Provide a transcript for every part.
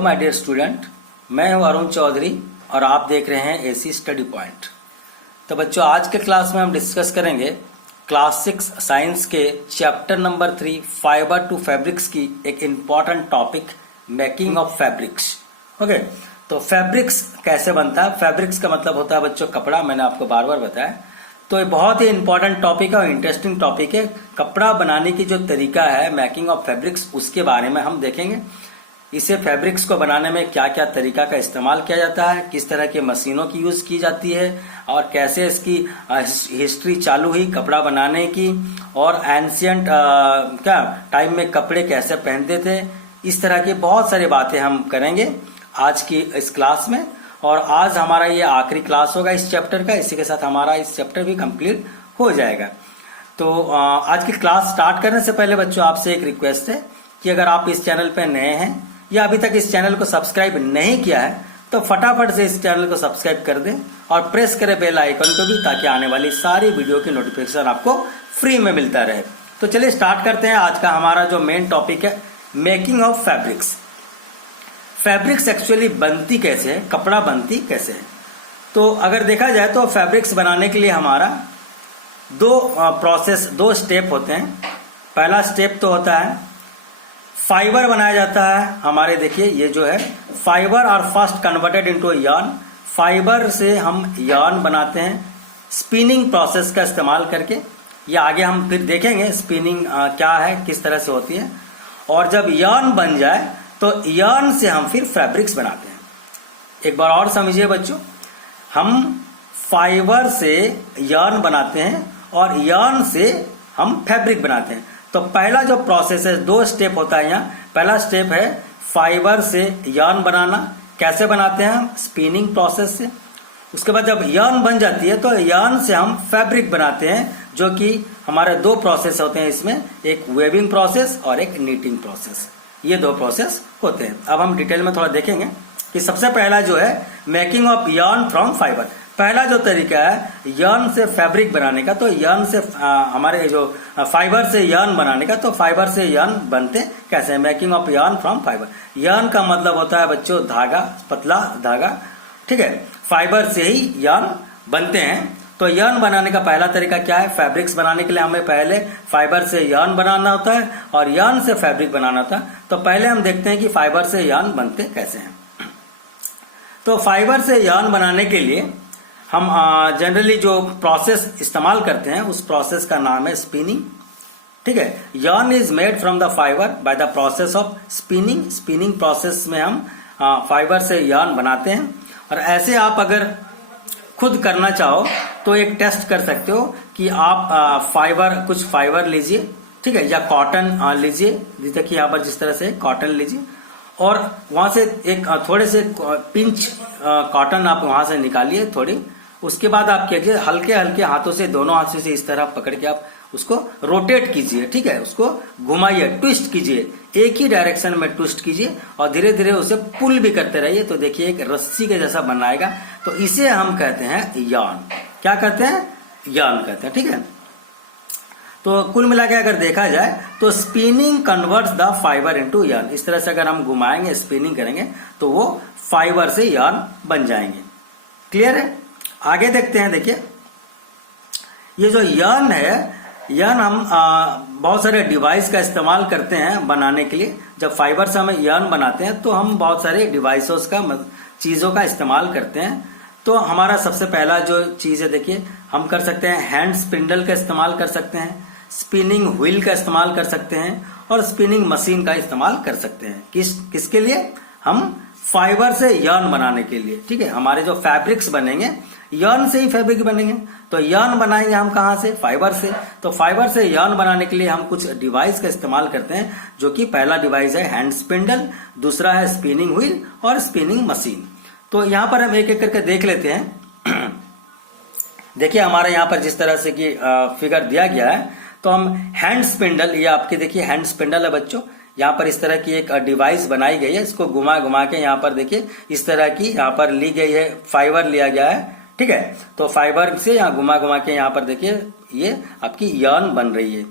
Hello my dear student, मैं हूं अरुण चौधरी और आप देख रहे हैं एसी स्टडी पॉइंट। तो बच्चों, आज के क्लास में हम डिस्कस करेंगे क्लास 6 साइंस के chapter number 3 fibre to fabrics की एक important topic making of fabrics. Okay, तो फैब्रिक्स कैसे बनता है? फैब्रिक्स का मतलब होता है बच्चों कपड़ा। मैंने आपको बार बार बताया। तो ये बहुत ही इंपॉर्टेंट टॉपिक है और इंटरेस्टिंग टॉपिक है। कपड़ा बनाने की जो तरीका है मैकिंग ऑफ फैब्रिक्स, उसके बारे में हम देखेंगे। इसे फैब्रिक्स को बनाने में क्या क्या तरीका का इस्तेमाल किया जाता है, किस तरह के मशीनों की यूज की जाती है और कैसे इसकी हिस्ट्री चालू हुई कपड़ा बनाने की, और एंशियंट क्या टाइम में कपड़े कैसे पहनते थे। इस तरह की बहुत सारी बातें हम करेंगे आज की इस क्लास में। और आज हमारा ये आखिरी क्लास होगा इस चैप्टर का। इसी के साथ हमारा इस चैप्टर भी कंप्लीट हो जाएगा। तो आज की क्लास स्टार्ट करने से पहले बच्चों आपसे एक रिक्वेस्ट है कि अगर आप इस चैनल पर नए हैं या अभी तक इस चैनल को सब्सक्राइब नहीं किया है तो फटाफट से इस चैनल को सब्सक्राइब कर दें और प्रेस करें बेल आइकन को भी, ताकि आने वाली सारी वीडियो की नोटिफिकेशन आपको फ्री में मिलता रहे। तो चलिए स्टार्ट करते हैं। आज का हमारा जो मेन टॉपिक है making of fabrics. Fabrics actually बनती कैसे है, कपड़ा बनती कैसे है? तो अगर देखा जाए तो फैब्रिक्स बनाने के लिए हमारा दो स्टेप होते हैं। पहला स्टेप तो होता है फाइबर बनाया जाता है। हमारे देखिए ये जो है fibre are first converted into yarn. Fibre से हम यार्न बनाते हैं स्पिनिंग प्रोसेस का इस्तेमाल करके। ये आगे हम फिर देखेंगे स्पिनिंग क्या है, किस तरह से होती है। और जब यार्न बन जाए तो यार्न से हम फिर फैब्रिक्स बनाते हैं। एक बार और समझिए बच्चों, हम फाइबर से यार्न बनाते हैं और यार्न से हम फैब्रिक बनाते हैं। तो पहला जो प्रोसेस है, दो स्टेप होता है यहाँ। पहला स्टेप है फाइबर से यार्न बनाना। कैसे बनाते हैं हम? स्पिनिंग प्रोसेस से। उसके बाद जब यार्न बन जाती है तो यार्न से हम फैब्रिक बनाते हैं, जो कि हमारे दो प्रोसेस होते हैं इसमें, एक वेविंग प्रोसेस और एक नीटिंग प्रोसेस। ये दो प्रोसेस होते हैं। अब हम डिटेल में थोड़ा देखेंगे कि सबसे पहला जो है making of yarn from fibre. पहला जो तरीका है यार्न से फैब्रिक बनाने का, तो यार्न से हमारे जो फाइबर से यार्न बनाने का, तो फाइबर से यार्न बनते कैसे? Making of yarn from fibre. Yarn का मतलब होता है बच्चों धागा, पतला धागा, ठीक है। फाइबर से ही यार्न बनते हैं। तो यार्न बनाने का पहला तरीका क्या है? फैब्रिक्स बनाने के लिए हमें पहले फाइबर से यार्न बनाना होता है और यार्न से फैब्रिक बनाना होता है। तो पहले हम देखते हैं कि फाइबर से यार्न बनते कैसे हैं। तो फाइबर से यार्न बनाने के लिए हम जनरली जो प्रोसेस इस्तेमाल करते हैं उस प्रोसेस का नाम है स्पिनिंग, ठीक है। Yarn is made from the fibre by the process of spinning. Spinning process में हम फाइबर से यार्न बनाते हैं। और ऐसे आप अगर खुद करना चाहो तो एक टेस्ट कर सकते हो कि आप कुछ फाइबर लीजिए, ठीक है, या कॉटन लीजिए। जैसे कि यहाँ पर जिस तरह से कॉटन लीजिए और वहां से एक थोड़े से पिंच कॉटन आप वहां से निकालिए थोड़ी। उसके बाद आप कीजिए हल्के हल्के हाथों से, दोनों हाथों से इस तरह पकड़ के आप उसको रोटेट कीजिए, ठीक है। उसको घुमाइए, ट्विस्ट कीजिए, एक ही डायरेक्शन में ट्विस्ट कीजिए और धीरे धीरे उसे पुल भी करते रहिए। तो देखिए एक रस्सी के जैसा बनाएगा। तो इसे हम कहते हैं यार्न। क्या कहते हैं? यार्न कहते हैं, ठीक है। तो कुल मिला के अगर देखा जाए तो spinning converts the fibre into yarn. इस तरह से अगर हम घुमाएंगे, स्पिनिंग करेंगे तो वो फाइबर से यार्न बन जाएंगे। क्लियर है? आगे देखते हैं। देखिए ये जो यार्न है, यार्न हम बहुत सारे डिवाइस का इस्तेमाल करते हैं बनाने के लिए। जब फाइबर से हम यार्न बनाते हैं तो हम बहुत सारे डिवाइसों का, चीजों का इस्तेमाल करते हैं। तो हमारा सबसे पहला जो चीज है, देखिए हम कर सकते हैं हैंड स्पिंडल का इस्तेमाल कर सकते हैं, स्पिनिंग व्हील का इस्तेमाल कर सकते हैं और स्पिनिंग मशीन का इस्तेमाल कर सकते हैं। किसके लिए? हम फाइबर से यार्न बनाने के लिए, ठीक है। हमारे जो फैब्रिक्स बनेंगे यार्न से ही फैब्रिक बनेंगे। तो यार्न बनाएंगे हम कहां से? फाइबर से। तो फाइबर से यार्न बनाने के लिए हम कुछ डिवाइस का इस्तेमाल करते हैं, जो कि पहला डिवाइस है हैंड स्पिंडल, दूसरा है स्पिनिंग व्हील और स्पिनिंग मशीन। तो यहां पर हम एक एक करके देख लेते हैं। देखिए हमारे यहां पर जिस तरह से कि फिगर दिया गया है, तो हम हैंड स्पिंडल, ये आपके देखिए हैंड स्पिंडल है बच्चों। यहाँ पर इस तरह की एक डिवाइस बनाई गई है। इसको घुमा घुमा के यहाँ पर देखिए इस तरह की यहाँ पर ली गई है, फाइबर लिया गया है, ठीक है। तो फाइबर से यहाँ घुमा घुमा के यहाँ पर देखिए ये आपकी यार्न बन रही है,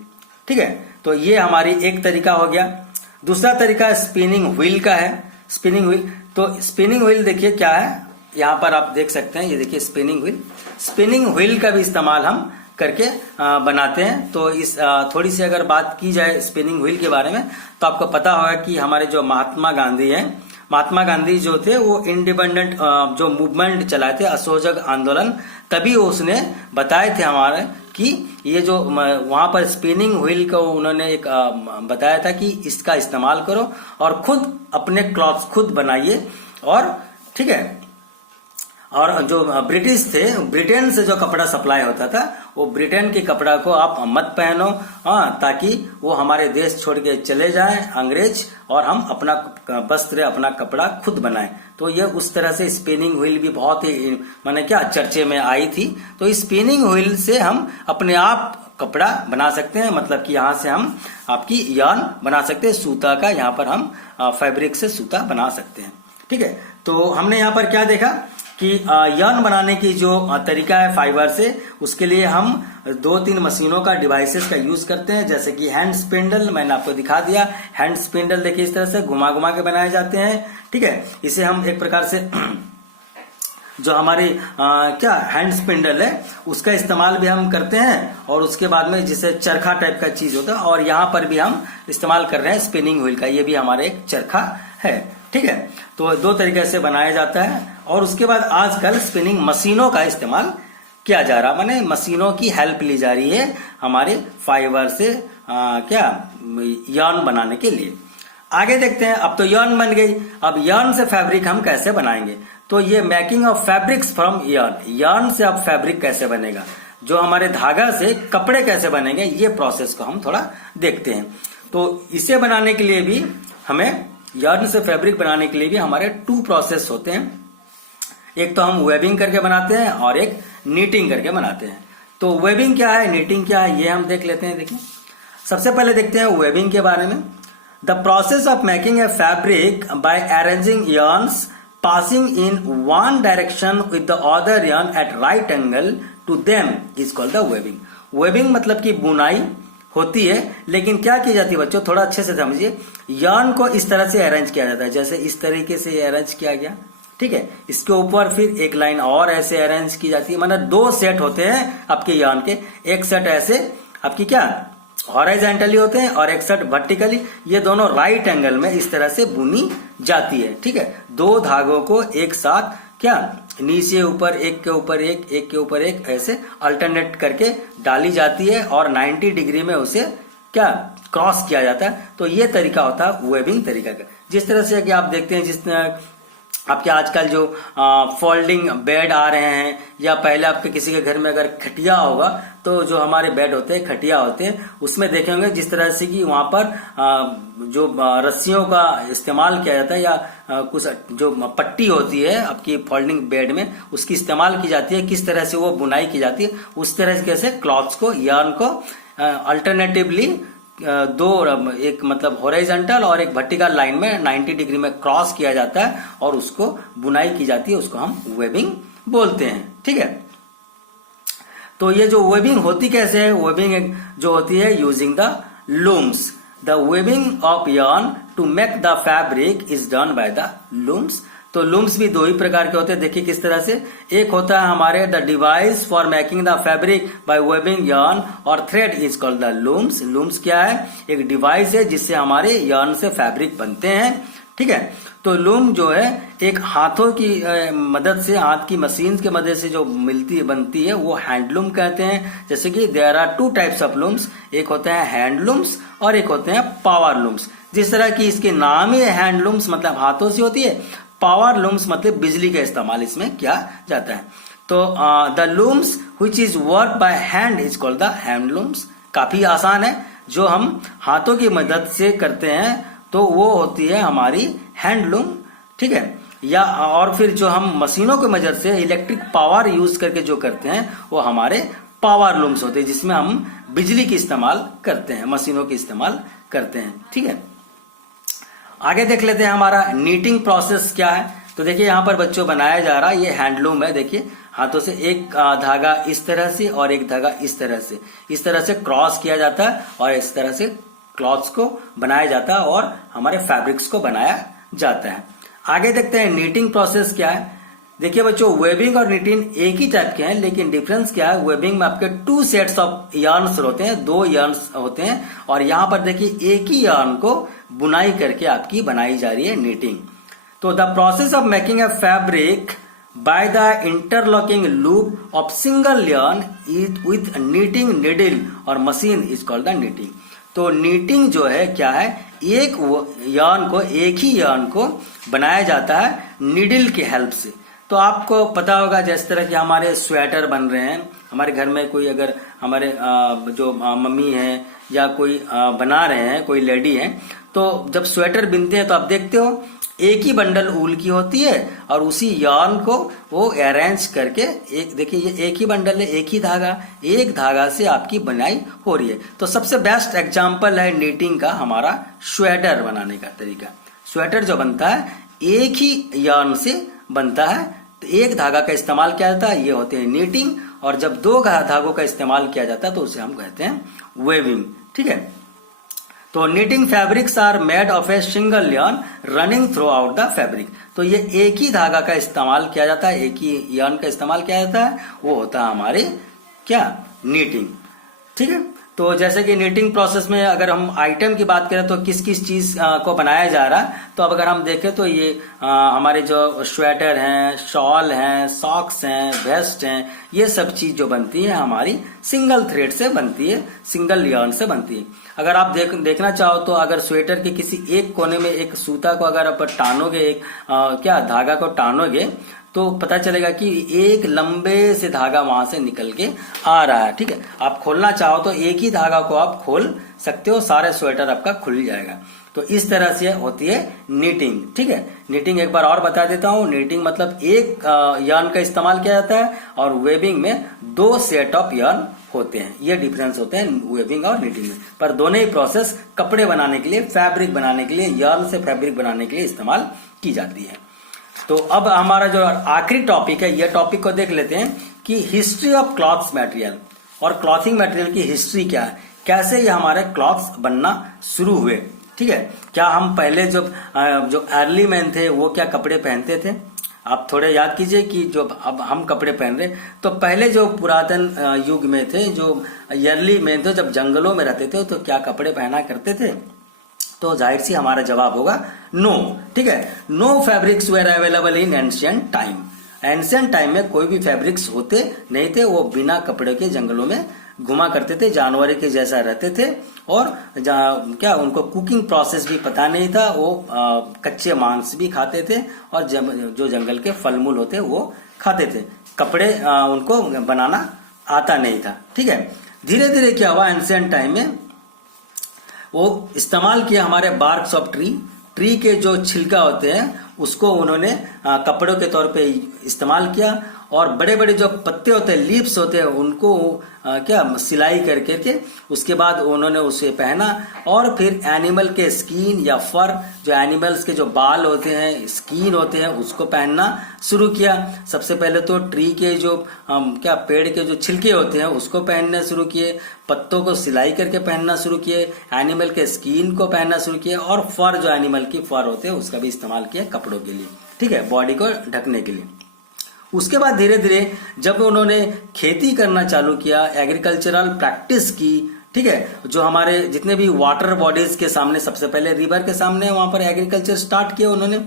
ठीक है। तो ये हमारी एक तरीका हो गया। दूसरा तरीका स्पिनिंग व्हील का है। Spinning wheel. तो स्पिनिंग व्हील देखिए क्या है, यहाँ पर आप देख सकते हैं, ये देखिए स्पिनिंग व्हील। स्पिनिंग व्हील का भी इस्तेमाल हम करके बनाते हैं। तो इस थोड़ी सी अगर बात की जाए स्पिनिंग व्हील के बारे में, तो आपको पता होगा कि हमारे जो महात्मा गांधी हैं, महात्मा गांधी जो थे वो इंडिपेंडेंट जो मूवमेंट चलाए थे, असहयोग आंदोलन, तभी उसने बताए थे हमारे कि ये जो वहां पर स्पिनिंग व्हील को उन्होंने एक बताया था कि इसका इस्तेमाल करो और खुद अपने क्लॉथ्स खुद बनाइए। और ठीक है, और जो ब्रिटिश थे, ब्रिटेन से जो कपड़ा सप्लाई होता था, वो ब्रिटेन के कपड़ा को आप मत पहनो, ताकि वो हमारे देश छोड़ के चले जाएं अंग्रेज, और हम अपना वस्त्र अपना कपड़ा खुद बनाएं। तो ये उस तरह से स्पिनिंग व्हील भी बहुत ही माने क्या चर्चे में आई थी। तो स्पिनिंग व्हील से हम अपने आप कपड़ा बना सकते हैं, मतलब कि यहाँ से हम आपकी यार्न बना सकते हैं, सूता का यहाँ पर हम फैब्रिक से सूता बना सकते हैं। ठीक है, तो हमने यहाँ पर क्या देखा कि यार्न बनाने की जो तरीका है फाइबर से, उसके लिए हम 2-3 मशीनों का डिवाइसेस का यूज करते हैं, जैसे कि हैंड स्पिंडल, मैंने आपको दिखा दिया। हैंड स्पिंडल देखिए इस तरह से घुमा घुमा के बनाए जाते हैं। ठीक है, इसे हम एक प्रकार से जो हमारी क्या हैंड स्पिंडल है उसका इस्तेमाल भी हम करते हैं, और उसके बाद में जिसे चरखा टाइप का चीज होता है, और यहाँ पर भी हम इस्तेमाल कर रहे हैं स्पिनिंग व्हील का, ये भी हमारा एक चरखा है। ठीक है, तो 2 तरीके से बनाया जाता है। और उसके बाद आजकल स्पिनिंग मशीनों का इस्तेमाल किया जा रहा, माने मशीनों की हेल्प ली जा रही है हमारे फाइबर से क्या यार्न बनाने के लिए। आगे देखते हैं, अब तो यार्न बन गई, अब यार्न से फैब्रिक हम कैसे बनाएंगे। तो ये making of fabrics from yarn, yarn से अब फैब्रिक कैसे बनेगा, जो हमारे धागा से कपड़े कैसे बनेंगे, ये प्रोसेस को हम थोड़ा देखते हैं। तो इसे बनाने के लिए भी हमें, यार्न से फैब्रिक बनाने के लिए भी हमारे 2 प्रोसेस होते हैं। एक तो हम वेबिंग करके बनाते हैं और एक नीटिंग करके बनाते हैं। तो वेबिंग क्या है, नीटिंग क्या है, ये हम देख लेते हैं। देखिए, सबसे पहले देखते हैं वेबिंग के बारे में। The process of making a fabric by arranging yarns passing in one direction with the other yarn at right angle to them is called the weaving. Webbing मतलब कि बुनाई होती है, लेकिन क्या की जाती है बच्चों, थोड़ा अच्छे से समझिए। यार्न को इस तरह से अरेंज किया जाता है, जैसे इस तरीके से अरेंज किया गया। ठीक है, इसके ऊपर फिर एक लाइन और ऐसे अरेंज की जाती है, मतलब 2 सेट होते हैं आपके यार्न के। एक सेट ऐसे आपकी क्या हॉरिजॉन्टली होते हैं और एक सेट वर्टिकली, ये दोनों राइट एंगल में इस तरह से बुनी जाती है। ठीक है, 2 धागों को एक साथ क्या नीचे ऊपर, एक के ऊपर एक, एक के ऊपर एक, ऐसे अल्टरनेट करके डाली जाती है और 90 डिग्री में उसे क्या क्रॉस किया जाता है। तो ये तरीका होता है वेबिंग तरीका का। जिस तरह से कि आप देखते हैं, जिस आपके आजकल जो फोल्डिंग बेड आ रहे हैं, या पहले आपके किसी के घर में अगर खटिया होगा, तो जो हमारे बेड होते हैं, खटिया होते हैं, उसमें देखे होंगे जिस तरह से कि वहां पर जो रस्सियों का इस्तेमाल किया जाता है, या कुछ जो पट्टी होती है आपकी फोल्डिंग बेड में, उसकी इस्तेमाल की जाती है, किस तरह से वो बुनाई की जाती है, उस तरह से क्लॉथ्स को, यार्न को अल्टरनेटिवली 2 एक मतलब हॉरिजॉन्टल और एक वर्टिकल लाइन में 90 डिग्री में क्रॉस किया जाता है और उसको बुनाई की जाती है, उसको हम वेबिंग बोलते हैं। ठीक है, तो ये जो वेबिंग होती कैसे है, वेबिंग जो होती है using the looms. The weaving of yarn to make the fabric is done by the looms. तो लूम्स भी 2 ही प्रकार के होते हैं, देखिए किस तरह से। एक होता है हमारे the device for making the fabric by weaving yarn और thread is called the looms. Looms क्या है, एक डिवाइस है जिससे हमारे यार्न से फैब्रिक बनते हैं। ठीक है, तो लूम जो है एक हाथों की मदद से, हाथ की मशीन के मदद से जो बनती है, वो हैंडलूम कहते हैं। जैसे कि there are 2 types of looms, एक होते हैं हैंडलूम्स और एक होते हैं पावर लूम्स। जिस तरह की इसके नाम ही हैंडलूम्स मतलब हाथों से होती है, पावर लूम्स मतलब बिजली का इस्तेमाल इसमें किया जाता है। तो the looms which is work by hand is called the handlooms. काफी आसान है, जो हम हाथों की मदद से करते हैं तो वो होती है हमारी हैंडलूम। ठीक है, या और फिर जो हम मशीनों की मदद से इलेक्ट्रिक पावर यूज करके जो करते हैं वो हमारे पावर लूम्स होते हैं, जिसमें हम बिजली की इस्तेमाल करते हैं, मशीनों की इस्तेमाल करते हैं। ठीक है, आगे देख लेते हैं हमारा नीटिंग प्रोसेस क्या है। तो देखिए यहाँ पर बच्चों बनाया जा रहा है, ये हैंडलूम है। देखिए हाथों से एक धागा इस तरह से और एक धागा इस तरह से क्रॉस किया जाता है और इस तरह से क्लॉथ्स को बनाया जाता है और हमारे फैब्रिक्स को बनाया जाता है। आगे देखते हैं नीटिंग प्रोसेस क्या है। देखिए बच्चों, वेबिंग और नीटिंग एक ही टाइप के हैं, लेकिन डिफरेंस क्या है, वेबिंग में आपके 2 सेट्स ऑफ यार्न्स होते हैं, 2 यार्न्स होते हैं, और यहां पर देखिए एक ही यार्न को बुनाई करके आपकी बनाई जा रही है नीटिंग। तो the process of making a fabric by the interlocking loop of single yarn with knitting needle और machine is called the knitting. तो नीटिंग जो है क्या है, एक ही यार्न को बनाया जाता है नीडल की हेल्प से। तो आपको पता होगा जिस तरह के हमारे स्वेटर बन रहे हैं, हमारे घर में कोई अगर हमारे जो मम्मी है या कोई बना रहे हैं, कोई लेडी है, तो जब स्वेटर बिनते हैं तो आप देखते हो एक ही बंडल ऊल की होती है और उसी यार्न को वो अरेंज करके, एक देखिए ये एक ही बंडल है, एक धागा से आपकी बनाई हो रही है। तो सबसे बेस्ट एग्जांपल है नीटिंग का हमारा स्वेटर बनाने का तरीका। स्वेटर जो बनता है एक ही यार्न से बनता है, तो एक धागा का इस्तेमाल किया जाता है, ये होते हैं नीटिंग। और जब 2 धागों का इस्तेमाल किया जाता है तो उसे हम कहते हैं वेविंग। ठीक है, तो knitting fabrics are made of a single yarn running throughout the fabric. तो ये एक ही धागा का इस्तेमाल किया जाता है, एक ही यार्न का इस्तेमाल किया जाता है, वो होता है हमारे क्या, नीटिंग। ठीक है, तो जैसे कि नीटिंग प्रोसेस में अगर हम आइटम की बात करें तो किस किस चीज को बनाया जा रहा है, तो अब अगर हम देखें तो ये हमारे जो स्वेटर हैं, शॉल हैं, सॉक्स हैं, वेस्ट हैं, ये सब चीज जो बनती है हमारी सिंगल थ्रेड से बनती है, सिंगल यार्न से बनती है। अगर आप देखना चाहो तो अगर स्वेटर के किसी एक कोने में एक सूता को अगर आप टानोगे, एक क्या धागा को टानोगे, तो पता चलेगा कि एक लंबे से धागा वहां से निकल के आ रहा है। ठीक है, आप खोलना चाहो तो एक ही धागा को आप खोल सकते हो, सारे स्वेटर आपका खुल जाएगा। तो इस तरह से होती है नीटिंग। ठीक है, नीटिंग एक बार और बता देता हूं। नीटिंग मतलब एक यार्न का इस्तेमाल किया जाता है और वेबिंग में 2 सेट ऑफ यार्न होते हैं। ये डिफरेंस होते हैं वेबिंग और नीटिंग में, पर दोनों ही प्रोसेस कपड़े बनाने के लिए, फैब्रिक बनाने के लिए, यार्न से फैब्रिक बनाने के लिए इस्तेमाल की जाती है। तो अब हमारा जो आखिरी टॉपिक है, ये टॉपिक को देख लेते हैं कि हिस्ट्री ऑफ क्लॉथ्स मटेरियल और क्लॉथिंग मटेरियल की हिस्ट्री क्या है, कैसे ये हमारे क्लॉथ्स बनना शुरू हुए। ठीक है, क्या हम पहले जो अर्ली मैन थे वो क्या कपड़े पहनते थे? आप थोड़े याद कीजिए कि जो अब हम कपड़े पहन रहे, तो पहले जो पुरातन युग में थे, जो अर्ली मैन थे, जब जंगलों में रहते थे, तो क्या कपड़े पहना करते थे? तो जाहिर सी हमारा जवाब होगा नो। ठीक है, no fabrics were available in ancient time. Ancient time में कोई भी फैब्रिक्स होते नहीं थे, वो बिना कपड़े के जंगलों में घुमा करते थे, जानवर के जैसा रहते थे, और क्या उनको कुकिंग प्रोसेस भी पता नहीं था, वो कच्चे मांस भी खाते थे, और जो जंगल के फल मूल होते वो खाते थे, कपड़े उनको बनाना आता नहीं था। ठीक है, धीरे धीरे क्या हुआ, एंशियंट टाइम में वो इस्तेमाल किया हमारे बार्क्स ऑफ ट्री के जो छिलका होते हैं उसको उन्होंने कपड़ों के तौर पे इस्तेमाल किया, और बड़े बड़े जो पत्ते होते हैं, लीव्स होते हैं, उनको क्या सिलाई करके के उसके बाद उन्होंने उसे पहना। और फिर एनिमल के स्किन या फर, जो एनिमल्स के जो बाल होते हैं, स्किन होते हैं, उसको पहनना शुरू किया। सबसे पहले तो ट्री के जो क्या पेड़ के जो छिलके होते हैं उसको पहनना शुरू किए, पत्तों को सिलाई करके पहनना शुरू किए, एनिमल के स्किन को पहनना शुरू किए, और फर जो एनिमल की फर होते हैं उसका भी इस्तेमाल किया कपड़ों के लिए। ठीक है, बॉडी को ढकने के लिए। उसके बाद धीरे धीरे जब उन्होंने खेती करना चालू किया, एग्रीकल्चरल प्रैक्टिस की, ठीक है, जो हमारे जितने भी वाटर बॉडीज के सामने, सबसे पहले रिवर के सामने वहां पर एग्रीकल्चर स्टार्ट किया उन्होंने,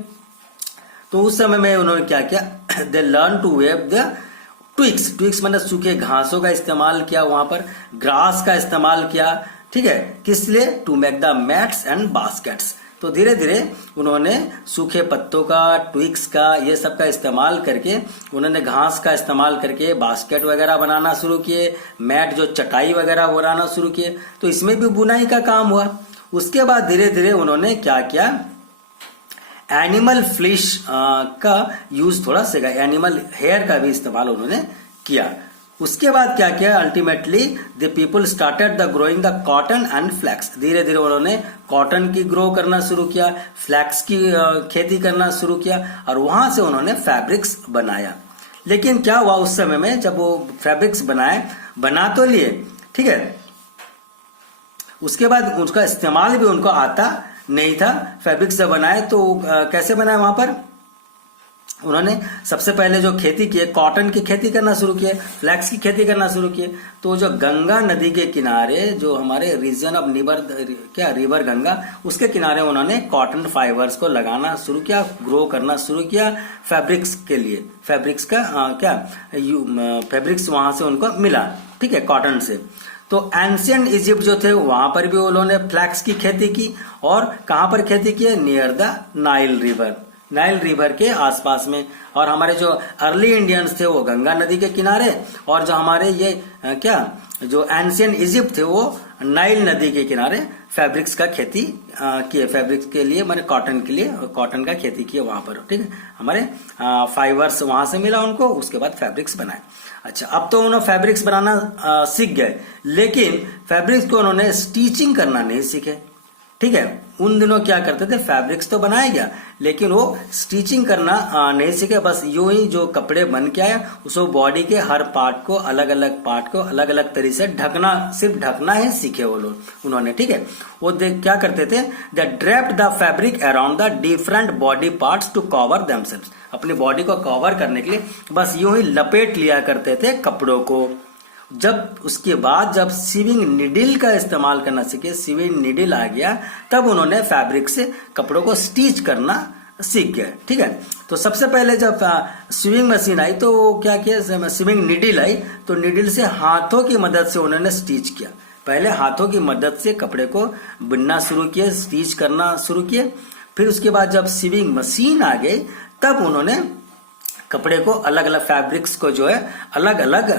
तो उस समय में उन्होंने क्या किया, they learn to weave the twigs मतलब सूखे घासों का इस्तेमाल किया, वहां पर ग्रास का इस्तेमाल किया। ठीक है, किस लिए, to make the mats and baskets. तो धीरे धीरे उन्होंने सूखे पत्तों का, ट्विक्स का, ये सब का इस्तेमाल करके, उन्होंने घास का इस्तेमाल करके बास्केट वगैरह बनाना शुरू किए, मैट जो चटाई वगैरह बनाना शुरू किए। तो इसमें भी बुनाई का काम हुआ। उसके बाद धीरे धीरे उन्होंने क्या किया, एनिमल फ्लिश का यूज थोड़ा सा, एनिमल हेयर का भी इस्तेमाल उन्होंने किया। उसके बाद क्या किया, ultimately the people started the growing the cotton and flax. धीरे धीरे उन्होंने कॉटन की ग्रो करना शुरू किया, फ्लैक्स की खेती करना शुरू किया, और वहां से उन्होंने फैब्रिक्स बनाया। लेकिन क्या हुआ उस समय में, जब वो फैब्रिक्स बना तो लिए, ठीक है, उसके बाद उसका इस्तेमाल भी उनको आता नहीं था। फैब्रिक्स जब बनाए तो कैसे बनाए, वहां पर उन्होंने सबसे पहले जो खेती की, कॉटन की खेती करना शुरू किए, फ्लैक्स की खेती करना शुरू किए। तो जो गंगा नदी के किनारे, जो हमारे रीजन ऑफ रिवर गंगा, उसके किनारे उन्होंने कॉटन फाइबर्स को लगाना शुरू किया, ग्रो करना शुरू किया फैब्रिक्स के लिए। फैब्रिक्स का फैब्रिक्स वहां से उनको मिला, ठीक है, कॉटन से। तो एंशियंट इजिप्ट जो थे वहां पर भी उन्होंने फ्लैक्स की खेती की। और कहां पर खेती की है? Near the Nile river, Nile river के आसपास में। और हमारे जो अर्ली इंडियंस थे वो गंगा नदी के किनारे, और जो हमारे ये जो एंशियंट इजिप्ट थे वो नाइल नदी के किनारे फैब्रिक्स का खेती किए। फैब्रिक्स के लिए मैंने कॉटन के लिए कॉटन का खेती किया वहां पर, ठीक है। हमारे फाइबर्स वहां से मिला उनको, उसके बाद फैब्रिक्स बनाए। अच्छा, अब तो उन्होंने फैब्रिक्स बनाना सीख गए, लेकिन फैब्रिक्स को उन्होंने स्टिचिंग करना नहीं सीखे, ठीक है। उन दिनों क्या करते थे, फैब्रिक्स तो बनाया गया लेकिन वो स्टिचिंग करना नहीं सीखे। बस यूं ही जो कपड़े बन के आए उसको बॉडी के हर पार्ट को, अलग अलग पार्ट को अलग अलग तरीके से ढकना, सिर्फ ढकना ही सीखे वो लोग उन्होंने, ठीक है। वो क्या करते थे, they draped the fabric around the different body parts to cover themselves. अपनी बॉडी को कवर करने के लिए बस यूं ही लपेट लिया करते थे कपड़ों को। जब उसके बाद जब सीविंग निडिल का इस्तेमाल करना सीखे, सीविंग निडिल आ गया, तब उन्होंने फैब्रिक से कपड़ों को स्टिच करना सीख गए, ठीक है। तो सबसे पहले जब सीविंग मशीन आई तो क्या किया, सीविंग निडिल आई तो निडिल से हाथों की मदद से उन्होंने स्टिच किया। पहले हाथों की मदद से कपड़े को बुनना शुरू किए, स्टिच करना शुरू किए। फिर उसके बाद जब सीविंग मशीन आ गई तब उन्होंने कपड़े को, अलग अलग फैब्रिक्स को जो है अलग अलग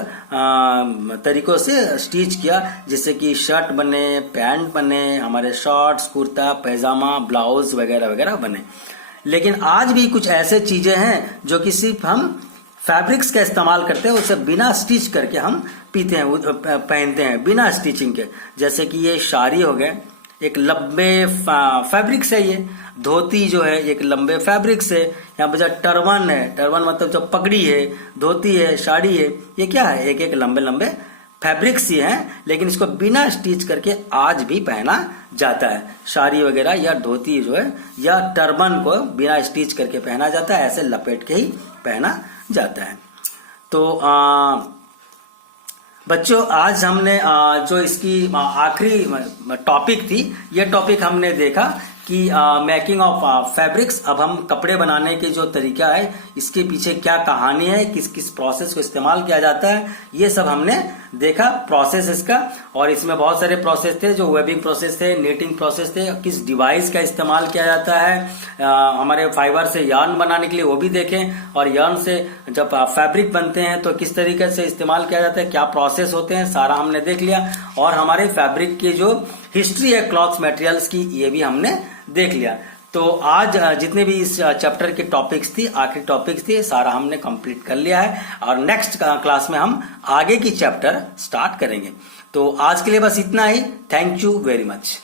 तरीकों से स्टिच किया, जैसे कि शर्ट बने, पैंट बने, हमारे शॉर्ट्स, कुर्ता, पैजामा, ब्लाउज वगैरह वगैरह बने। लेकिन आज भी कुछ ऐसे चीजें हैं जो कि सिर्फ हम फैब्रिक्स का इस्तेमाल करते हैं, उसे बिना स्टिच करके हम पीते हैं, पहनते हैं बिना स्टिचिंग के। जैसे कि ये साड़ी हो गए, एक लंबे फैब्रिक से, ये धोती जो है एक लंबे फैब्रिक से, यहाँ पर जो टर्बन है, टर्बन मतलब जो पगड़ी है, धोती है, साड़ी है, ये क्या है, एक एक लंबे लंबे फैब्रिक्स ही हैं, लेकिन इसको बिना स्टिच करके आज भी पहना जाता है। साड़ी वगैरह या धोती जो है या टर्बन को बिना स्टिच करके पहना जाता है, ऐसे लपेट के ही पहना जाता है। तो बच्चों, आज हमने जो इसकी आखिरी टॉपिक थी, ये टॉपिक हमने देखा कि मेकिंग ऑफ फैब्रिक्स। अब हम कपड़े बनाने के जो तरीका है, इसके पीछे क्या कहानी है, किस किस प्रोसेस को इस्तेमाल किया जाता है, ये सब हमने देखा प्रोसेस इसका। और इसमें बहुत सारे प्रोसेस थे, जो वेबिंग प्रोसेस थे, नीटिंग प्रोसेस थे, किस डिवाइस का इस्तेमाल किया जाता है हमारे फाइबर से यार्न बनाने के लिए, वो भी देखें। और यार्न से जब फैब्रिक बनते हैं तो किस तरीके से इस्तेमाल किया जाता है, क्या प्रोसेस होते हैं, सारा हमने देख लिया। और हमारे फैब्रिक की जो हिस्ट्री है क्लॉथ मटेरियल्स की, ये भी हमने देख लिया। तो आज जितने भी इस चैप्टर के टॉपिक्स थी, आखिरी टॉपिक्स थी, सारा हमने कंप्लीट कर लिया है। और नेक्स्ट क्लास में हम आगे की चैप्टर स्टार्ट करेंगे। तो आज के लिए बस इतना ही। Thank you very much.